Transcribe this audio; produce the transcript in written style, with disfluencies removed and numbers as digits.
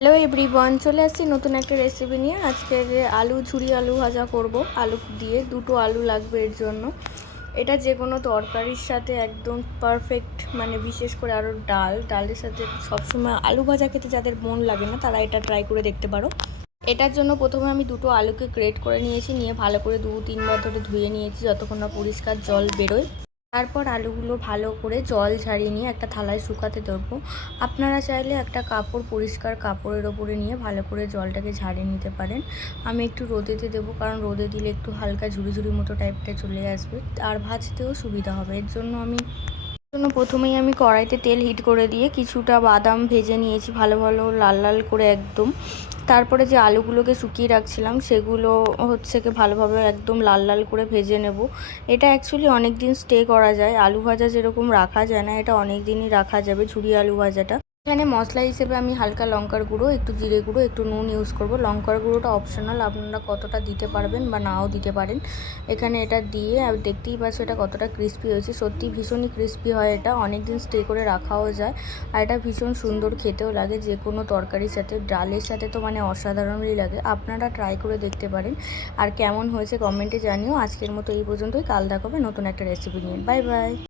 Hello everyone, চলে আসছি নতুন একটা রেসিপি নিয়ে। আজকে যে আলু ঝুরি আলু ভাজা করব, আলু দিয়ে দুটো আলু লাগবে এর জন্য। এটা যে কোনো তরকারির সাথে একদম পারফেক্ট, মানে বিশেষ করে আরও ডালের সাথে সবসময় আলু ভাজা খেতে যাদের মন লাগে না তারা এটা ট্রাই করে দেখতে পারো। এটার জন্য প্রথমে আমি দুটো আলুকে গ্রেট করে নিয়েছি, নিয়ে ভালো করে 2-3 বার ধরে ধুয়ে নিয়েছি যতক্ষণ না পরিষ্কার জল বেরোয়। তারপর আলুগুলো ভালো করে জল ঝারিয়ে নিয়ে একটা থালায় শুকাতে দেবো। আপনারা চাইলে একটা কাপড়, পরিষ্কার কাপড়ের ওপরে নিয়ে ভালো করে জলটাকে ঝারিয়ে নিতে পারেন। আমি একটু রোদেতে দেবো, কারণ রোদে দিলে একটু হালকা ঝুড়ি ঝুড়ি মতো টাইপটা চলে আসবে, আর ভাজতেও সুবিধা হবে। এর জন্য প্রথমেই আমি কড়াইতে তেল হিট করে দিয়ে কিছুটা বাদাম ভেজে নিয়েছি, ভালো ভালো লাল লাল করে একদম। তারপরে যে আলুগুলোকে শুকিয়ে রাখছিলাম সেগুলো ভালোভাবে একদম লাল লাল করে ভেজে নেব। এটা অ্যাকচুয়ালি অনেক দিন স্টে করা যায়, আলু ভাজা যেরকম রাখা যায় না, এটা অনেক দিনই রাখা যাবে ঝুরি আলু ভাজাটা। এখানে মশলা হিসেবে আমি হালকা লঙ্কার গুঁড়ো, একটু জিরে গুঁড়ো, একটু নুন ইউজ করব। লঙ্কার গুঁড়োটা অপশনাল, আপনারা কতটা দিতে পারবেন বা নাও দিতে পারেন। এখানে এটা দিয়ে আর দেখতেই পাচ্ছ এটা কতটা ক্রিস্পি হয়েছে। সত্যি ভীষণই ক্রিস্পি হয়, এটা অনেক দিন স্টে করে রাখাও যায়। আর এটা ভীষণ সুন্দর খেতেও লাগে, যে কোনো তরকারির সাথে, ডালের সাথে তো মানে অসাধারণই লাগে। আপনারা ট্রাই করে দেখতে পারেন। আর কেমন হয়েছে কমেন্টে জানিও। আজকের মতো এই পর্যন্তই, কাল দেখাবে নতুন একটা রেসিপি নিয়ে। Bye bye.